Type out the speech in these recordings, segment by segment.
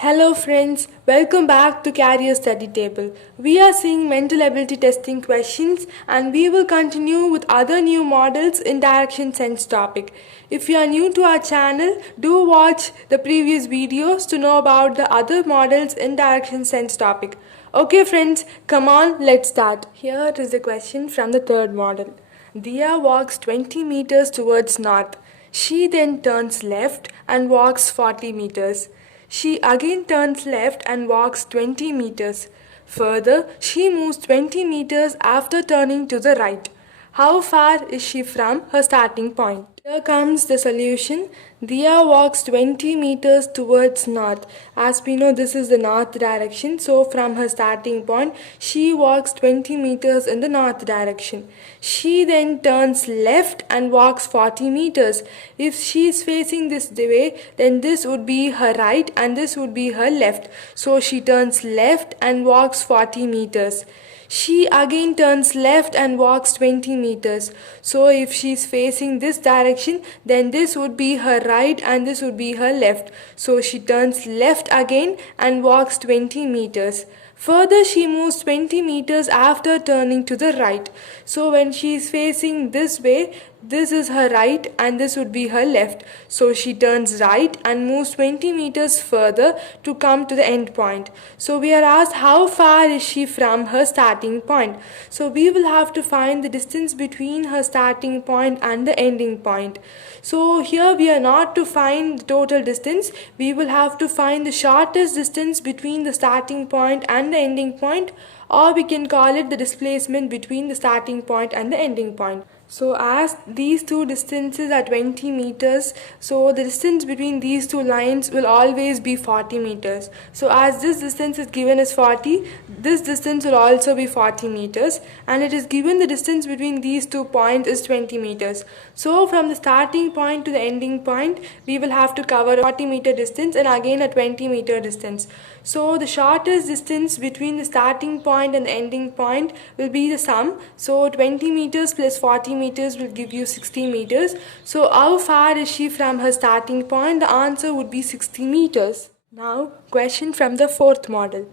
Hello friends, welcome back to Career Study Table. We are seeing mental ability testing questions and we will continue with other new models in direction sense topic. If you are new to our channel, do watch the previous videos to know about the other models in direction sense topic. Okay friends, come on, let's start. Here is the question from the third model. Dia walks 20 meters towards north. She then turns left and walks 40 meters. She again turns left and walks 20 meters. Further, she moves 20 meters after turning to the right. How far is she from her starting point? Here comes the solution. Dia walks 20 meters towards north. As we know, this is the north direction. So from her starting point, she walks 20 meters in the north direction. She then turns left and walks 40 meters. If she is facing this way, then this would be her right and this would be her left. So she turns left and walks 40 meters. She again turns left and walks 20 meters. So if she is facing this direction, then this would be her right and this would be her left. So she turns left again and walks 20 meters. Further, she moves 20 meters after turning to the right. So when she is facing this way, this is her right and this would be her left. So she turns right and moves 20 meters further to come to the end point. So we are asked how far is she from her starting point. So we will have to find the distance between her starting point and the ending point. So here we are not to find the total distance. We will have to find the shortest distance between the starting point and the ending point, or we can call it the displacement between the starting point and the ending point. So as these two distances are 20 meters, so the distance between these two lines will always be 40 meters. So as this distance is given as 40, this distance will also be 40 meters, and it is given the distance between these 2 points is 20 meters. So from the starting point to the ending point, we will have to cover a 40 meter distance and again a 20 meter distance. So the shortest distance between the starting point and the ending point will be the sum. So 20 meters plus 40 meters will give you 60 meters. So how far is she from her starting point? The answer would be 60 meters. Now, question from the fourth model.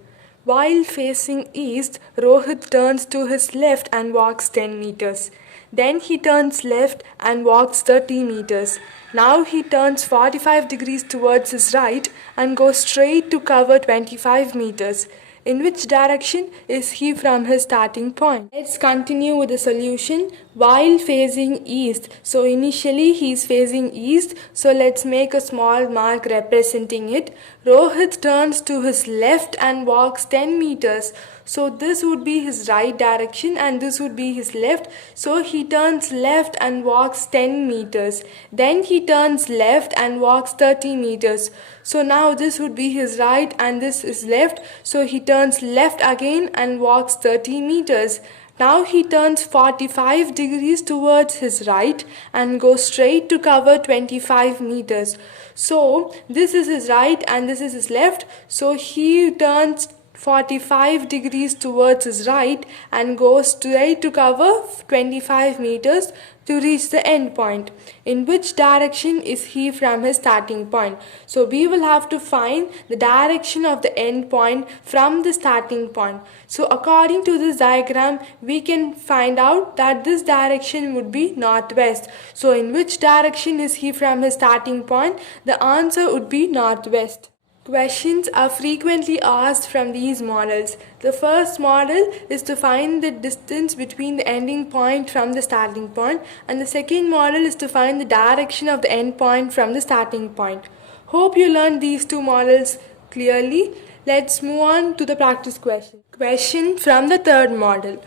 While facing east, Rohit turns to his left and walks 10 meters. Then he turns left and walks 30 meters. Now he turns 45 degrees towards his right and goes straight to cover 25 meters. In which direction is he from his starting point? Let's continue with the solution. While facing east, so initially he is facing east, so let's make a small mark representing it. Rohit turns to his left and walks 10 meters. So this would be his right direction and this would be his left. So he turns left and walks 10 meters. Then he turns left and walks 30 meters. So now this would be his right and this is left. So he turns left again and walks 30 meters. Now he turns 45 degrees towards his right and goes straight to cover 25 meters. So this is his right and this is his left. So he turns 45 degrees towards his right and goes straight to cover 25 meters to reach the end point. In which direction is he from his starting point? So we will have to find the direction of the end point from the starting point. So according to this diagram, we can find out that this direction would be northwest. So in which direction is he from his starting point? The answer would be northwest. Questions are frequently asked from these models. The first model is to find the distance between the ending point from the starting point, and the second model is to find the direction of the end point from the starting point. Hope you learned these two models clearly. Let's move on to the practice question. Question from the third model.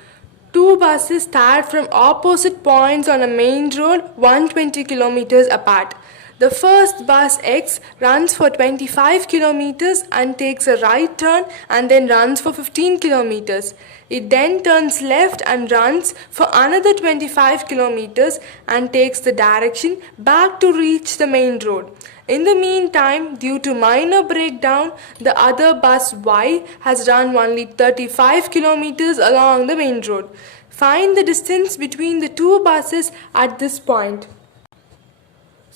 Two buses start from opposite points on a main road 120 kilometers apart. The first bus X runs for 25 kilometers and takes a right turn and then runs for 15 kilometers. It then turns left and runs for another 25 kilometers and takes the direction back to reach the main road. In the meantime, due to minor breakdown, the other bus Y has run only 35 kilometers along the main road. Find the distance between the two buses at this point.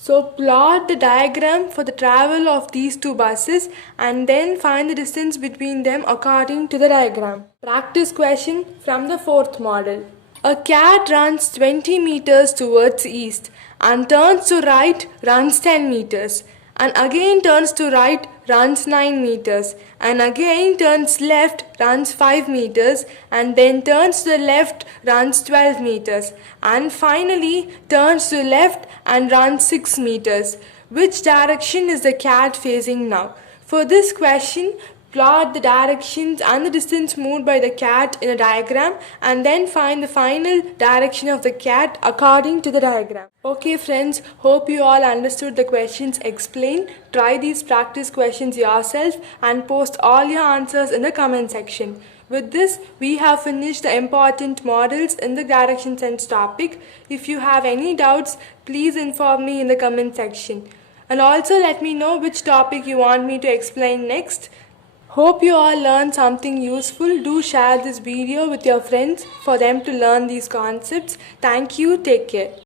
So plot the diagram for the travel of these two buses and then find the distance between them according to the diagram. Practice question from the fourth model. A cat runs 20 meters towards east and turns to right, runs 10 meters, and again turns to right, runs 9 meters, and again turns left, runs 5 meters, and then turns to the left, runs 12 meters, and finally turns to the left and runs 6 meters. Which direction is the cat facing now? For this question, plot the directions and the distance moved by the cat in a diagram and then find the final direction of the cat according to the diagram. Okay friends, hope you all understood the questions explained. Try these practice questions yourself and post all your answers in the comment section. With this, we have finished the important models in the direction sense topic. If you have any doubts, please inform me in the comment section. And also let me know which topic you want me to explain next. Hope you all learned something useful. Do share this video with your friends for them to learn these concepts. Thank you. Take care.